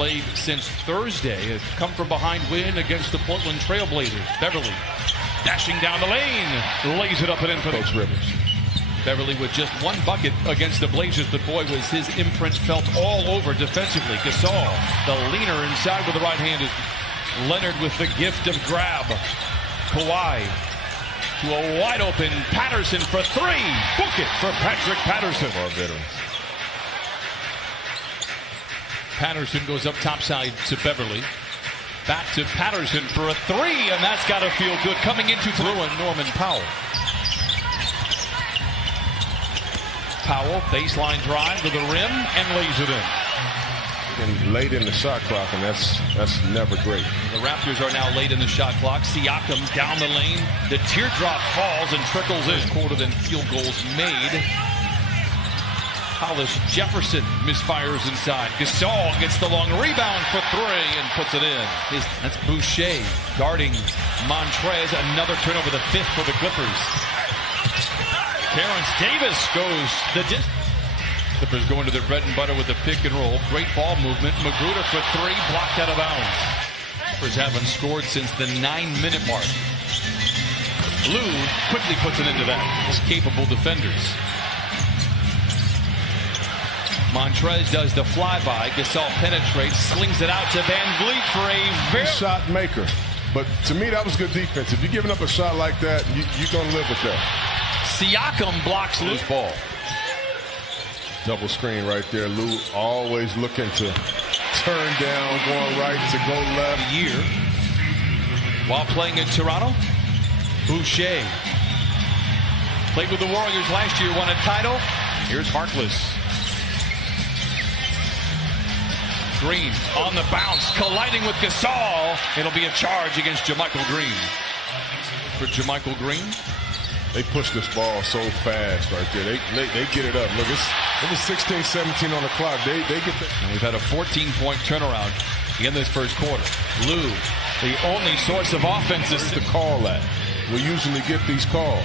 played since Thursday. A come-from-behind win against the Portland Trail Blazers. Beverly dashing down the lane, lays it up and in for Coach Rivers. Beverly with just one bucket against the Blazers, but boy, was his imprint felt all over defensively. Gasol, the leaner inside with the right-handed. Leonard with the gift of grab. Kawhi to a wide-open Patterson for three. Book it for Patrick Patterson. Our veterans. Patterson goes up topside to Beverly. Back to Patterson for a three, and that's got to feel good. Coming into throwing Norman Powell. Powell, baseline drive to the rim, and lays it in. And late in the shot clock, and that's never great. The Raptors are now late in the shot clock. Siakam down the lane. The teardrop falls and trickles in. Quarter than field goals made. Hollis Jefferson misfires inside. Gasol gets the long rebound for three and puts it in. That's Boucher guarding Montrez. Another turnover, the fifth for the Clippers. Terrence Davis goes the distance. Clippers go into their bread and butter with the pick and roll. Great ball movement. Magruder for three, blocked out of bounds. Clippers haven't scored since the 9-minute mark. Lou quickly puts it into that. His capable defenders. Montrez does the flyby. Gasol penetrates, slings it out to Van Vliet for a very shot maker. But to me, that was good defense. If you're giving up a shot like that, you're going to live with that. Siakam blocks Lou's ball. Double screen right there. Lou always looking to turn down, going right to go left. Year while playing in Toronto. Boucher played with the Warriors last year, won a title. Here's Harkless. Green on the bounce, colliding with Gasol. It'll be a charge against JaMychal Green. For JaMychal Green. They push this ball so fast right there. They get it up. Look, it was 16-17 on the clock. They get that. And we've had a 14-point turnaround in this first quarter. Lou, the only source of offense is to call that. We usually get these calls.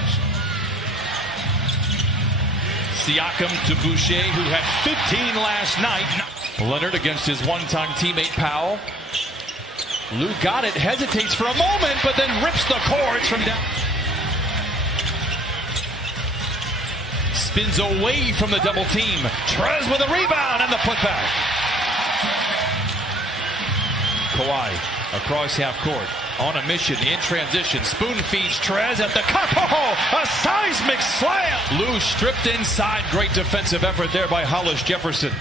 Siakam to Boucher, who had 15 last night. Leonard against his one-time teammate Powell. Lou got it, hesitates for a moment, but then rips the cords from down. Spins away from the double team. Trez with a rebound and the putback. Kawhi across half court. On a mission in transition. Spoon feeds Trez at the cup. Oh, a seismic slam. Lou stripped inside. Great defensive effort there by Hollis Jefferson.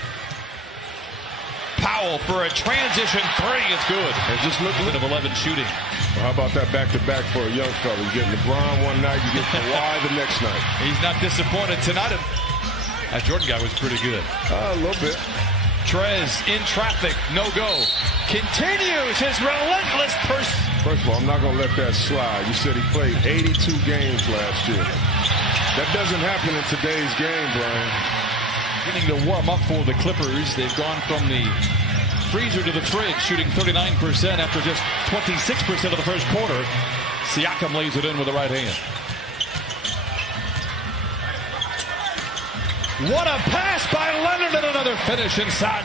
Powell for a transition three. It's good. And just look of 11 shooting. Well, how about that back-to-back for a young fella? You get LeBron one night, you get Kawhi the next night. He's not disappointed tonight. That Jordan guy was pretty good. A little bit. Trez in traffic, no go. Continues his relentless pursuit. First of all, I'm not going to let that slide. You said he played 82 games last year. That doesn't happen in today's game, Brian. Beginning to warm up for the Clippers. They've gone from the freezer to the fridge, shooting 39% after just 26% of the first quarter. Siakam lays it in with the right hand. What a pass by Leonard and another finish inside.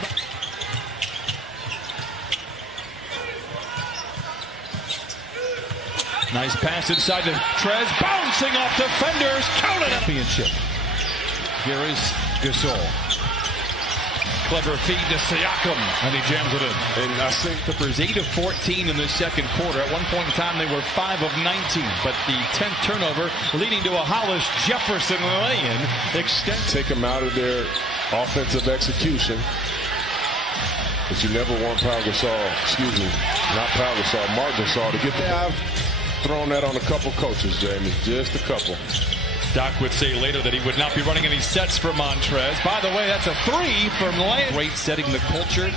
Nice pass inside to Trez, bouncing off defenders, counted championship. Here is Gasol. Clever feed to Siakam, and he jams it in. And I think Clippers 8 of 14 in the second quarter. At one point in time, they were 5 of 19, but the 10th turnover leading to a Hollis Jefferson lay-in extend. Take them out of their offensive execution. But you never want Marc Gasol to get the. I've thrown that on a couple coaches, Jamie, just a couple. Doc would say later that he would not be running any sets for Montrez. By the way, that's a three from Land. Great setting the culture.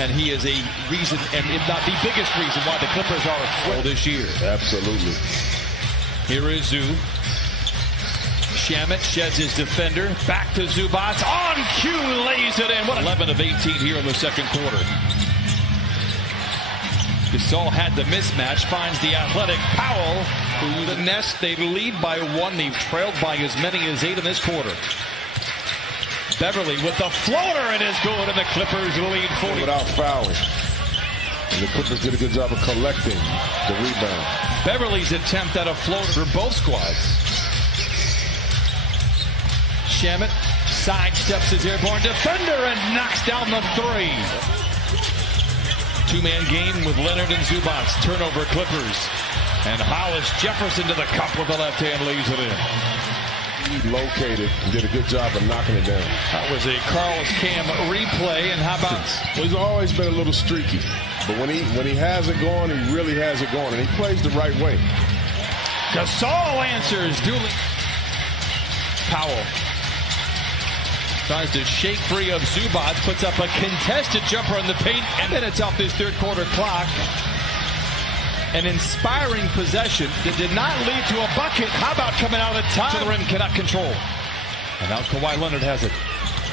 And he is a reason, and if not the biggest reason, why the Clippers are well this year. Absolutely. Here is Zoo. Shamet sheds his defender. Back to Zubac. On cue, lays it in. What 11 of 18 here in the second quarter. Gasol had the mismatch, finds the athletic Powell, who the Nest, they lead by 1. They've trailed by as many as 8 in this quarter. Beverly with the floater, and is good, and the Clippers lead 40. Without fouling. And the Clippers did a good job of collecting the rebound. Beverly's attempt at a floater for both squads. Shamet sidesteps his airborne defender and knocks down the three. Two-man game with Leonard and Zubac. Turnover Clippers. And Hollis Jefferson to the cup with the left hand, leaves it in. He located and did a good job of knocking it down. That was a Carl's Cam replay. And how about... Well, he's always been a little streaky. But when he has it going, he really has it going. And he plays the right way. Gasol answers. Dooley. Powell tries to shake free of Zubac. Puts up a contested jumper in the paint. And minutes off this third quarter clock. An inspiring possession that did not lead to a bucket. How about coming out of the top? To the rim, cannot control. And now Kawhi Leonard has it.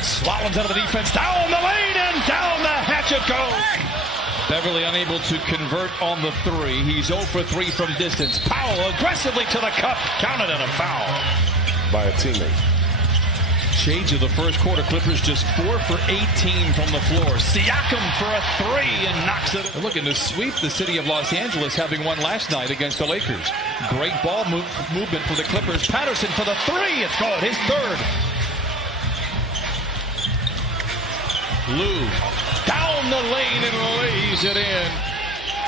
Slaloms out of the defense. Down the lane and down the hatch it goes. Beverly unable to convert on the three. He's 0 for 3 from distance. Powell aggressively to the cup. Counted and a foul. By a teammate. Shades of the first quarter. Clippers just 4 for 18 from the floor. Siakam for a 3 and knocks it. They're looking to sweep the city of Los Angeles, having won last night against the Lakers. Great ball movement for the Clippers. Patterson for the 3. It's good. His third. Lou down the lane and lays it in.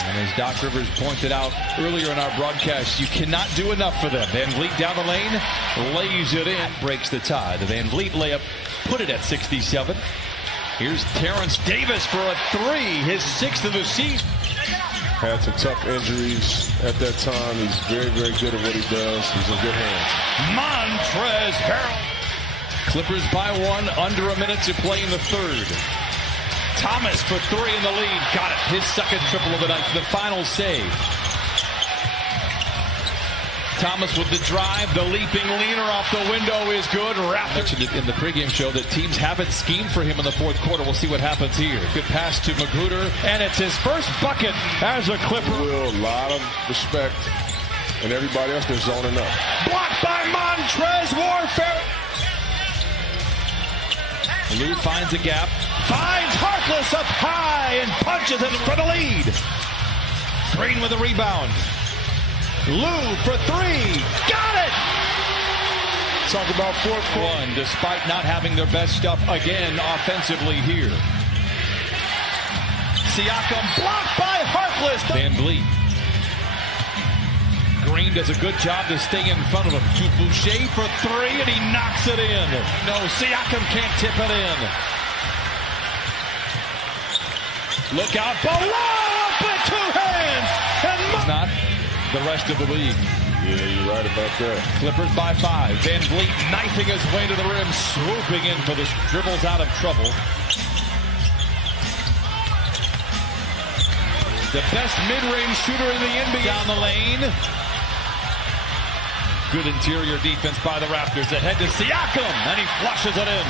And as Doc Rivers pointed out earlier in our broadcast, you cannot do enough for them. Van Vliet down the lane, lays it in, breaks the tie. The Van Vliet layup put it at 67. Here's Terrence Davis for a 3, his 6th of the season. Had some tough injuries at that time. He's very, very good at what he does. He's in good hands. Montrezl Harrell. Clippers by 1, under a minute to play in the third. Thomas for 3 in the lead. Got it. His second triple of the night. The final save. Thomas with the drive. The leaping leaner off the window is good. Raptors mentioned it in the pregame show that teams haven't schemed for him in the fourth quarter. We'll see what happens here. Good pass to Magruder. And it's his first bucket as a Clipper. A lot of respect. And everybody else, they're zoning up. Blocked by Montrezl Warfare. Lou finds a gap, finds Harkless up high and punches it for the lead. Green with a rebound. Lou for 3. Got it! Talk about fourth one, despite not having their best stuff again offensively here. Siakam blocked by Harkless. Van Vliet. Green does a good job to stay in front of him. To Boucher for 3, and he knocks it in. No, Siakam can't tip it in. Look out below with 2 hands. And not the rest of the league. Yeah, you're right about that. Clippers by 5. Van Vliet knifing his way to the rim, swooping in for the dribbles out of trouble. The best mid-range shooter in the NBA down the lane. Good interior defense by the Raptors. Ahead to Siakam, and he flushes it in.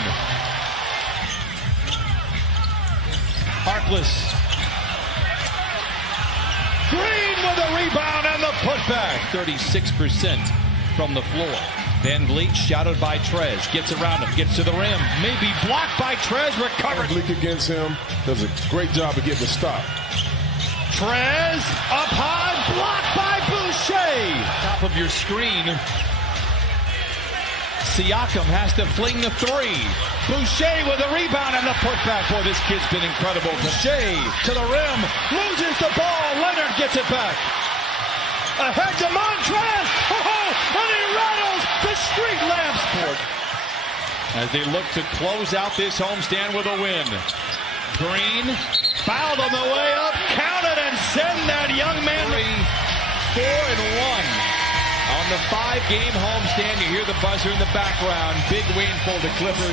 Harkless. Green with a rebound and the putback. 36% from the floor. Van Vliet shouted by Trez. Gets around him, gets to the rim. Maybe blocked by Trez, recovered. Van Vliet against him does a great job of getting a stop. Trez up high, blocked by Boucher. Top of your screen. Siakam has to fling the 3. Boucher with a rebound and the putback. Boy, this kid's been incredible. Boucher to the rim, loses the ball. Leonard gets it back. Ahead to Montrezl. Oh, and he rattles the street lamps. As they look to close out this homestand with a win. Green fouled on the way up, counted and send that young man. 4-1 on the 5-game homestand. You hear the buzzer in the background. Big win for the Clippers.